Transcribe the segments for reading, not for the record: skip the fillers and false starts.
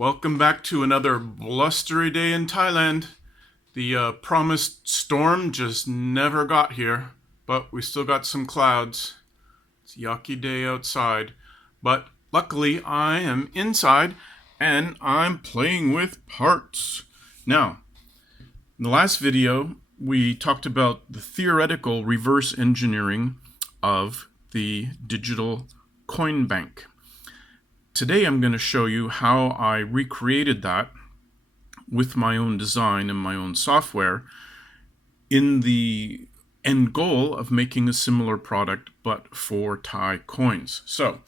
Welcome back to another blustery day in Thailand. The promised storm just never got here, but we still got some clouds. It's a yucky day outside, but luckily I am inside and I'm playing with parts. Now, in the last video, we talked about the theoretical reverse engineering of the digital coin bank. Today I'm going to show you how I recreated that with my own design and my own software in the end goal of making a similar product but for Thai coins. So,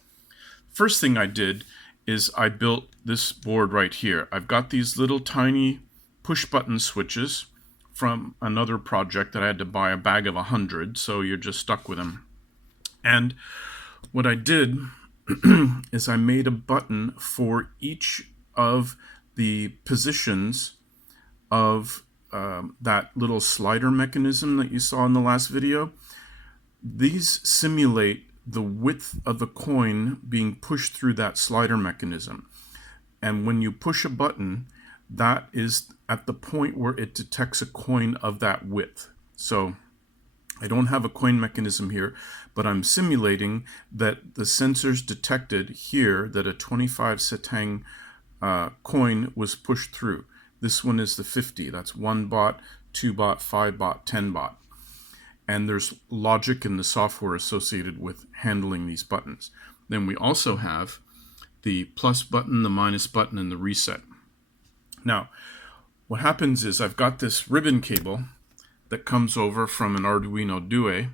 first thing I did is I built this board right here. I've got these little tiny push button switches from another project that I had to buy a bag of 100, so you're just stuck with them. And what I did is I made a button for each of the positions of that little slider mechanism that you saw in the last video. These simulate the width of the coin being pushed through that slider mechanism. And when you push a button, that is at the point where it detects a coin of that width. So I don't have a coin mechanism here, but I'm simulating that the sensors detected here that a 25 satang coin was pushed through. This one is the 50. That's 1 baht, 2 baht, 5 baht, 10 baht. And there's logic in the software associated with handling these buttons. Then we also have the plus button, the minus button, and the reset. Now, what happens is I've got this ribbon cable that comes over from an Arduino Due.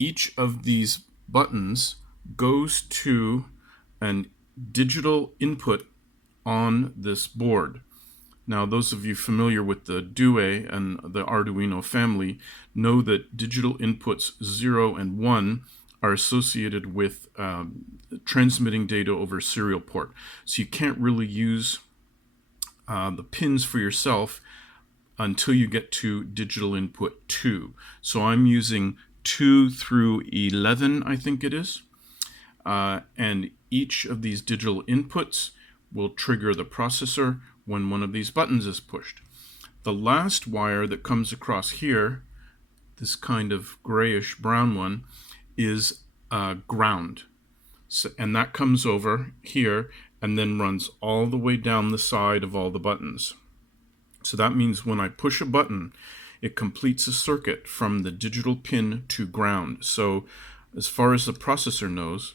Each of these buttons goes to an digital input on this board. Now, those of you familiar with the Due and the Arduino family know that digital inputs 0 and 1 are associated with transmitting data over serial port. So you can't really use the pins for yourself until you get to digital input 2. So I'm using 2 through 11, I think it is. And each of these digital inputs will trigger the processor when one of these buttons is pushed. The last wire that comes across here, this kind of grayish brown one, is ground. So, and that comes over here and then runs all the way down the side of all the buttons. So that means when I push a button, it completes a circuit from the digital pin to ground. So as far as the processor knows,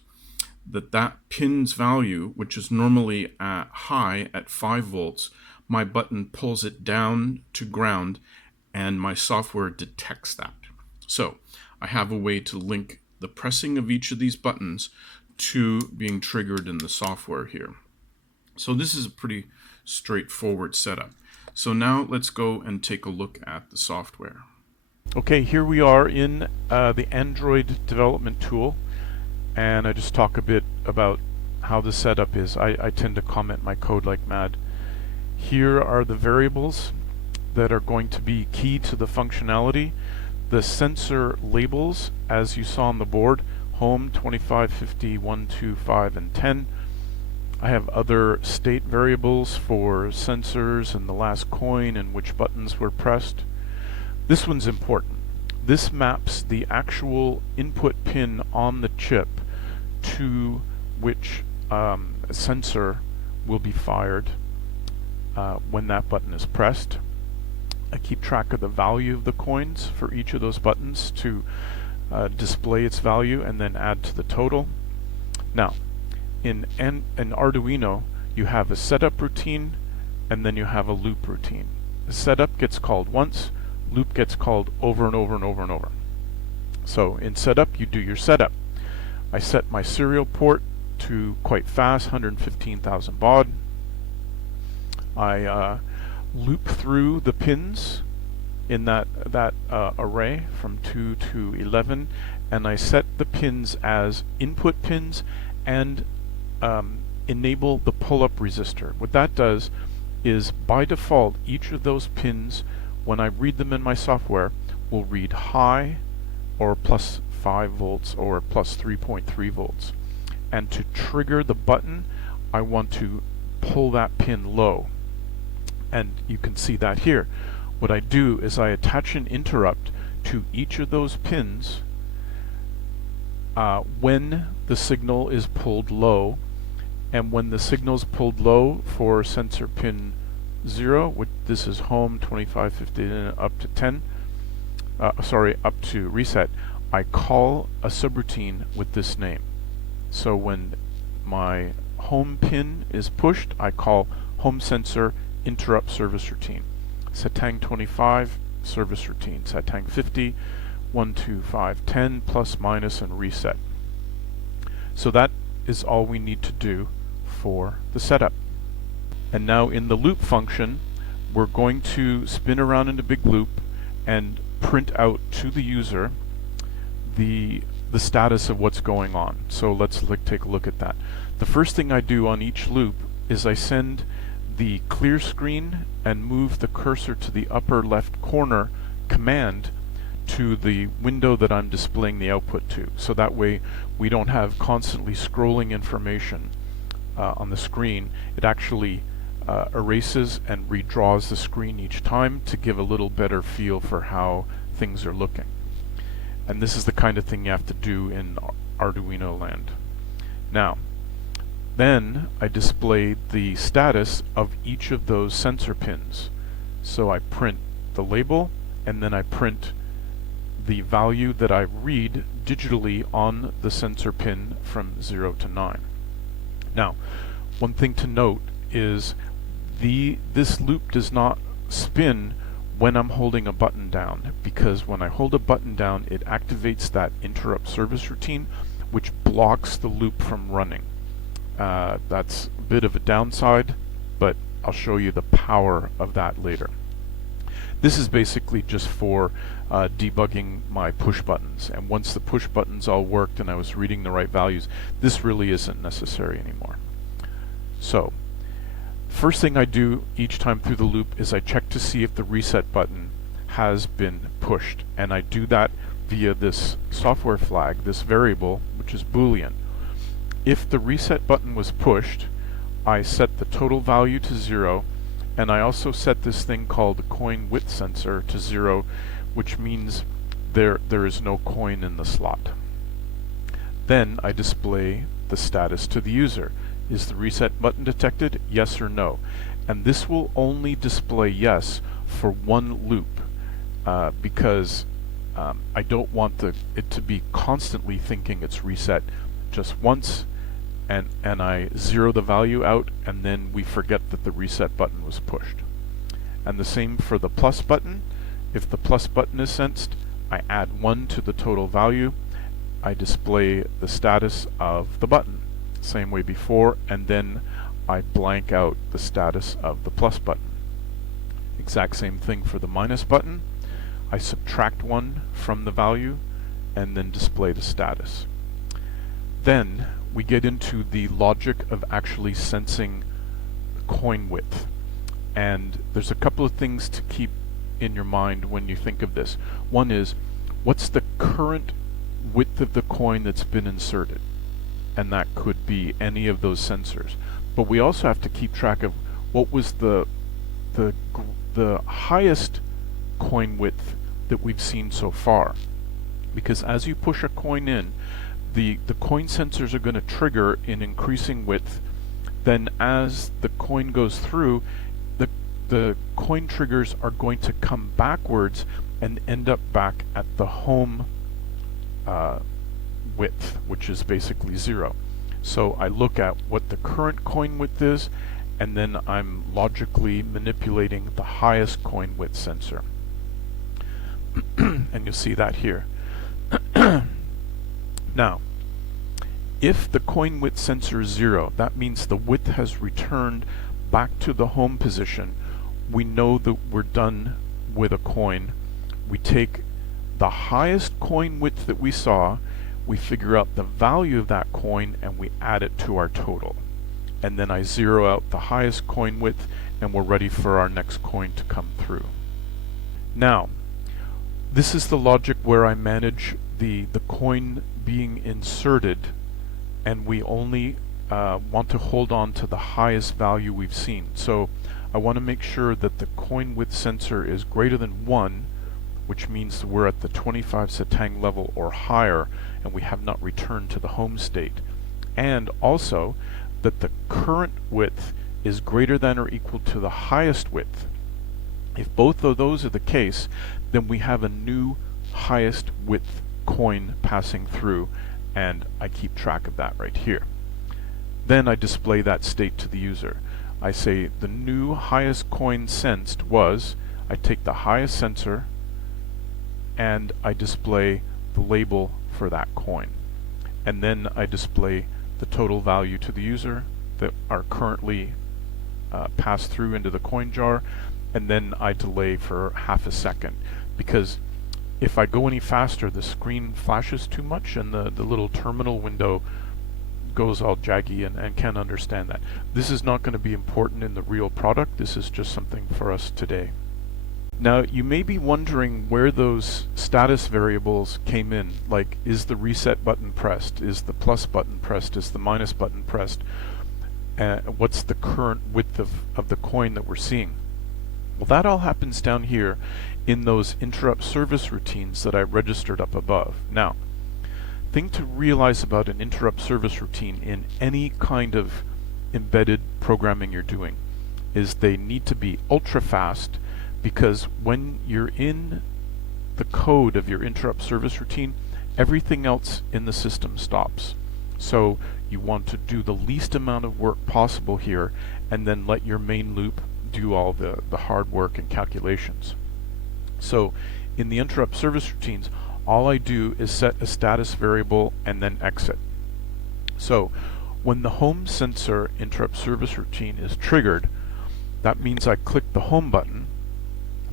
that pin's value, which is normally high at 5 volts, my button pulls it down to ground and my software detects that. So I have a way to link the pressing of each of these buttons to being triggered in the software here. So this is a pretty straightforward setup. So now let's go and take a look at the software. Okay, here we are in the Android development tool, and I just talk a bit about how the setup is. I tend to comment my code like mad. Here are the variables that are going to be key to the functionality. The sensor labels, as you saw on the board, home, 25, 50, 1, 2, 5, and 10. I have other state variables for sensors and the last coin and which buttons were pressed. This one's important. This maps the actual input pin on the chip to which sensor will be fired when that button is pressed. I keep track of the value of the coins for each of those buttons to display its value and then add to the total. Now, in an Arduino, you have a setup routine and then you have a loop routine. The setup gets called once, loop gets called over and over and over and over. So in setup, you do your setup. I set my serial port to quite fast, 115,000 baud. I loop through the pins in that array from 2 to 11, and I set the pins as input pins and enable the pull-up resistor. What that does is, by default, each of those pins, when I read them in my software, will read high or plus 5 volts or plus 3.3 volts. And to trigger the button, I want to pull that pin low. And you can see that here. What I do is I attach an interrupt to each of those pins when the signal is pulled low, and when the signal is pulled low for sensor pin 0, which this is home, 25, 50, up to 10, up to reset, I call a subroutine with this name. So when my home pin is pushed, I call home sensor interrupt service routine. Satang 25 service routine. Satang 50, 1, 2, 5, 10, plus, minus, and reset. So that is all we need to do for the setup. And now in the loop function, we're going to spin around in a big loop and print out to the user the status of what's going on. So let's take a look at that. The first thing I do on each loop is I send the clear screen and move the cursor to the upper left corner command to the window that I'm displaying the output to. So that way we don't have constantly scrolling information on the screen. It actually erases and redraws the screen each time to give a little better feel for how things are looking. And this is the kind of thing you have to do in Arduino land. Now, then I display the status of each of those sensor pins. So I print the label, and then I print the value that I read digitally on the sensor pin from 0 to 9. Now, one thing to note is this loop does not spin when I'm holding a button down, because when I hold a button down, it activates that interrupt service routine, which blocks the loop from running. That's a bit of a downside, but I'll show you the power of that later. This is basically just for debugging my push buttons, and once the push buttons all worked and I was reading the right values, this really isn't necessary anymore. So, first thing I do each time through the loop is I check to see if the reset button has been pushed, and I do that via this software flag, this variable, which is Boolean. If the reset button was pushed, I set the total value to 0, and I also set this thing called the coin width sensor to 0, which means there is no coin in the slot. Then I display the status to the user. Is the reset button detected? Yes or no? And this will only display yes for one loop, because I don't want it to be constantly thinking it's reset just once, and I zero the value out, and then we forget that the reset button was pushed. And the same for the plus button. If the plus button is sensed, I add 1 to the total value. I display the status of the button, same way before, and then I blank out the status of the plus button. Exact same thing for the minus button. I subtract 1 from the value and then display the status. Then we get into the logic of actually sensing coin width. And there's a couple of things to keep in your mind when you think of this. One is, what's the current width of the coin that's been inserted? And that could be any of those sensors. But we also have to keep track of what was the highest coin width that we've seen so far. Because as you push a coin in, the coin sensors are going to trigger in increasing width. Then as the coin goes through, the coin triggers are going to come backwards and end up back at the home width, which is basically 0. So I look at what the current coin width is, and then I'm logically manipulating the highest coin width sensor. And you'll see that here. Now, if the coin width sensor is 0, that means the width has returned back to the home position. We know that we're done with a coin. We take the highest coin width that we saw, we figure out the value of that coin, and we add it to our total. And then I zero out the highest coin width, and we're ready for our next coin to come through. Now, this is the logic where I manage the coin being inserted, and we only want to hold on to the highest value we've seen. So I want to make sure that the coin width sensor is greater than 1, which means we're at the 25 satang level or higher and we have not returned to the home state. And also that the current width is greater than or equal to the highest width. If both of those are the case, then we have a new highest width coin passing through, and I keep track of that right here. Then I display that state to the user. I say the new highest coin sensed was, I take the highest sensor and I display the label for that coin. And then I display the total value to the user that are currently passed through into the coin jar, and then I delay for half a second, because if I go any faster the screen flashes too much and the little terminal window goes all jaggy and can't understand that. This is not going to be important in the real product. This is just something for us today. Now you may be wondering where those status variables came in, like is the reset button pressed, is the plus button pressed, is the minus button pressed, what's the current width of the coin that we're seeing. Well, that all happens down here in those interrupt service routines that I registered up above. Now, thing to realize about an interrupt service routine in any kind of embedded programming you're doing is they need to be ultra fast, because when you're in the code of your interrupt service routine, everything else in the system stops. So you want to do the least amount of work possible here and then let your main loop do all the hard work and calculations. So in the interrupt service routines, all I do is set a status variable and then exit. So when the home sensor interrupt service routine is triggered, that means I click the home button,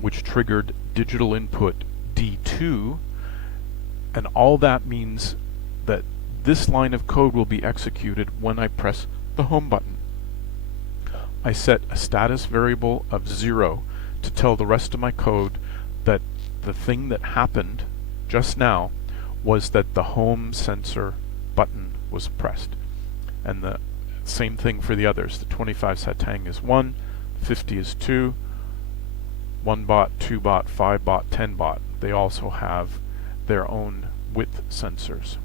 which triggered digital input D2, and all that means that this line of code will be executed when I press the home button. I set a status variable of 0 to tell the rest of my code that the thing that happened just now was that the home sensor button was pressed. And the same thing for the others. The 25 satang is 1, 50 is 2, 1 bot, 2 bot, 5 bot, 10 bot. They also have their own width sensors.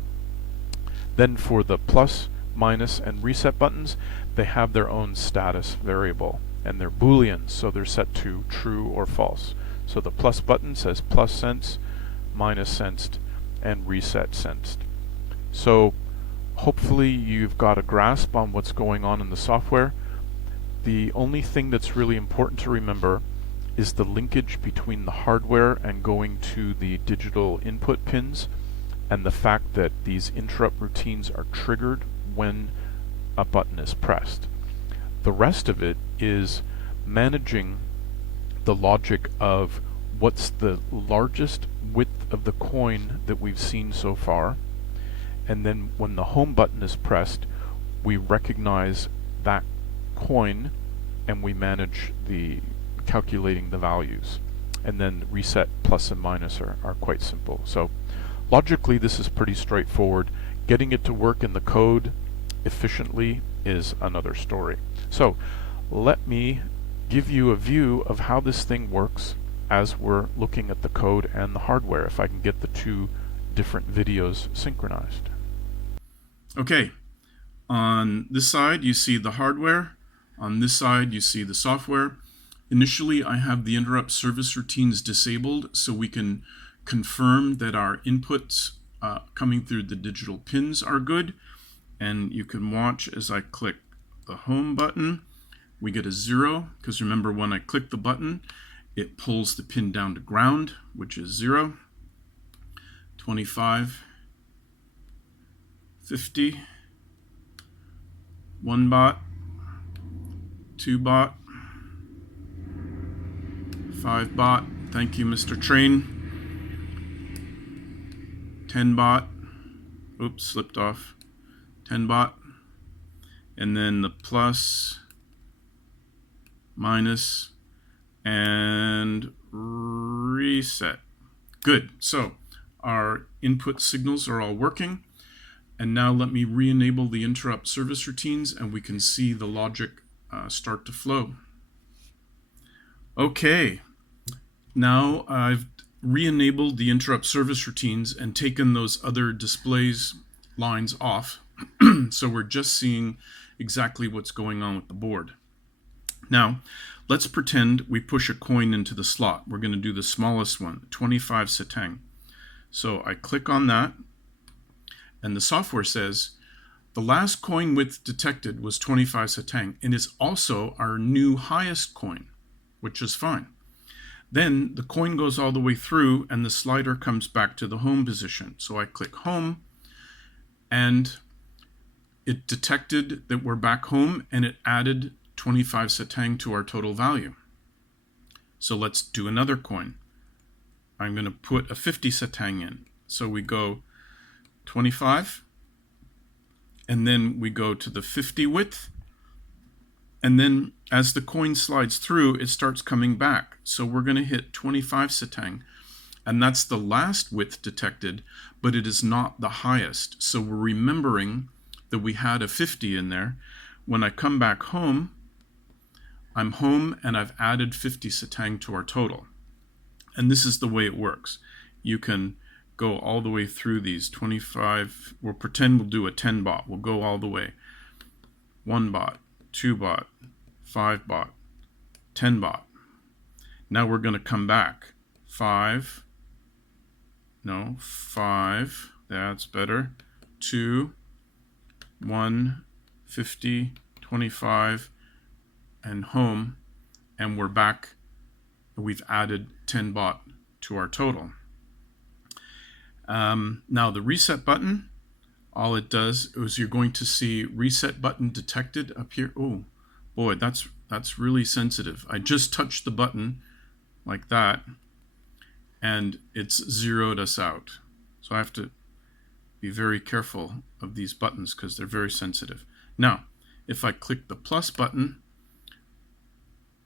Then for the plus, minus, and reset buttons, they have their own status variable, and they're booleans, so they're set to true or false. So the plus button says plus sense, minus sensed, and reset sensed. So hopefully you've got a grasp on what's going on in the software. The only thing that's really important to remember is the linkage between the hardware and going to the digital input pins, and the fact that these interrupt routines are triggered when a button is pressed. The rest of it is managing the logic of what's the largest width of the coin that we've seen so far, and then when the home button is pressed, we recognize that coin and we manage the calculating the values. And then reset, plus, and minus are quite simple. So logically this is pretty straightforward. Getting it to work in the code efficiently is another story. So let me give you a view of how this thing works as we're looking at the code and the hardware, if I can get the two different videos synchronized. Okay, on this side you see the hardware, on this side you see the software. Initially I have the interrupt service routines disabled so we can confirm that our inputs coming through the digital pins are good, and you can watch as I click the home button we get a 0, because remember when I click the button it pulls the pin down to ground, which is 0. 25, 50, 1 bot, 2 bot, 5 bot, thank you Mr. Train, 10 bot, oops, slipped off, 10 bot, and then the plus, minus, and reset. Good, so our input signals are all working. And now let me re-enable the interrupt service routines and we can see the logic start to flow. Okay, now I've re-enabled the interrupt service routines and taken those other displays lines off. So we're just seeing exactly what's going on with the board. Now, let's pretend we push a coin into the slot. We're going to do the smallest one, 25 satang. So I click on that, and the software says, the last coin width detected was 25 satang, and is also our new highest coin, which is fine. Then the coin goes all the way through, and the slider comes back to the home position. So I click home, and it detected that we're back home, and it added 25 satang to our total value. So let's do another coin. I'm going to put a 50 satang in. So we go 25, and then we go to the 50 width, and then as the coin slides through, it starts coming back. So we're going to hit 25 satang, and that's the last width detected, but it is not the highest. So we're remembering that we had a 50 in there. When I come back home, I'm home and I've added 50 satang to our total. And this is the way it works. You can go all the way through these 25. We'll pretend we'll do a 10 baht. We'll go all the way. 1 baht, 2 baht, 5 baht, 10 baht. Now we're going to come back. 5. No, 5. That's better. 2, 1, 50, 25, and home, and we're back. We've added 10 baht to our total. Now the reset button, all it does is you're going to see reset button detected up here. Oh boy, that's really sensitive. I just touched the button like that, and it's zeroed us out. So I have to be very careful of these buttons because they're very sensitive. Now, if I click the plus button,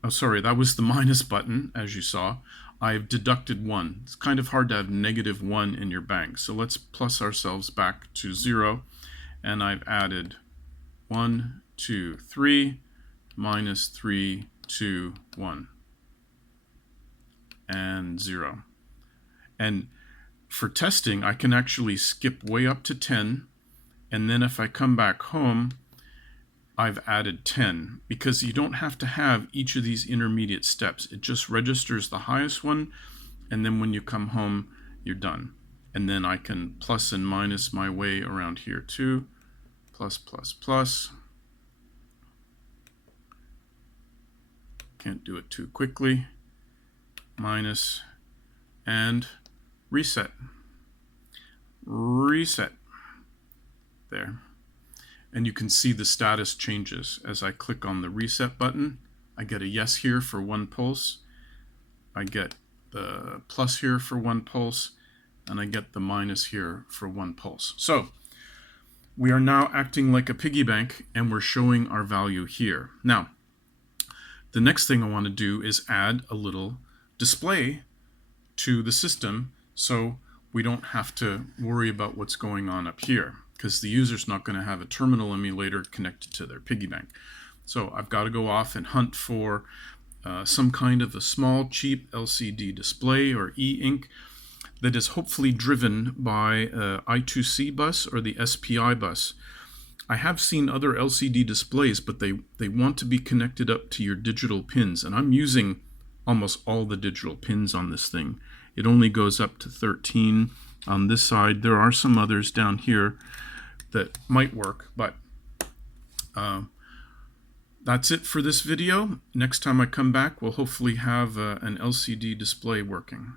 oh sorry, that was the minus button, as you saw. I've deducted 1. It's kind of hard to have -1 in your bank. So let's plus ourselves back to 0, and I've added 1, 2, 3, -3, 2, 1, and 0. And for testing, I can actually skip way up to 10, and then if I come back home, I've added 10, because you don't have to have each of these intermediate steps. It just registers the highest one, and then when you come home, you're done. And then I can plus and minus my way around here too. Plus, plus, plus. Can't do it too quickly. Minus, and reset. Reset. There. And you can see the status changes. As I click on the reset button, I get a yes here for 1 pulse. I get the plus here for 1 pulse, and I get the minus here for 1 pulse. So we are now acting like a piggy bank, and we're showing our value here. Now, the next thing I want to do is add a little display to the system so we don't have to worry about what's going on up here, because the user's not going to have a terminal emulator connected to their piggy bank. So I've got to go off and hunt for some kind of a small, cheap LCD display or e-ink that is hopefully driven by I2C bus or the SPI bus. I have seen other LCD displays, but they want to be connected up to your digital pins, and I'm using almost all the digital pins on this thing. It only goes up to 13 on this side. There are some others down here that might work, but that's it for this video. Next time I come back, we'll hopefully have an LCD display working.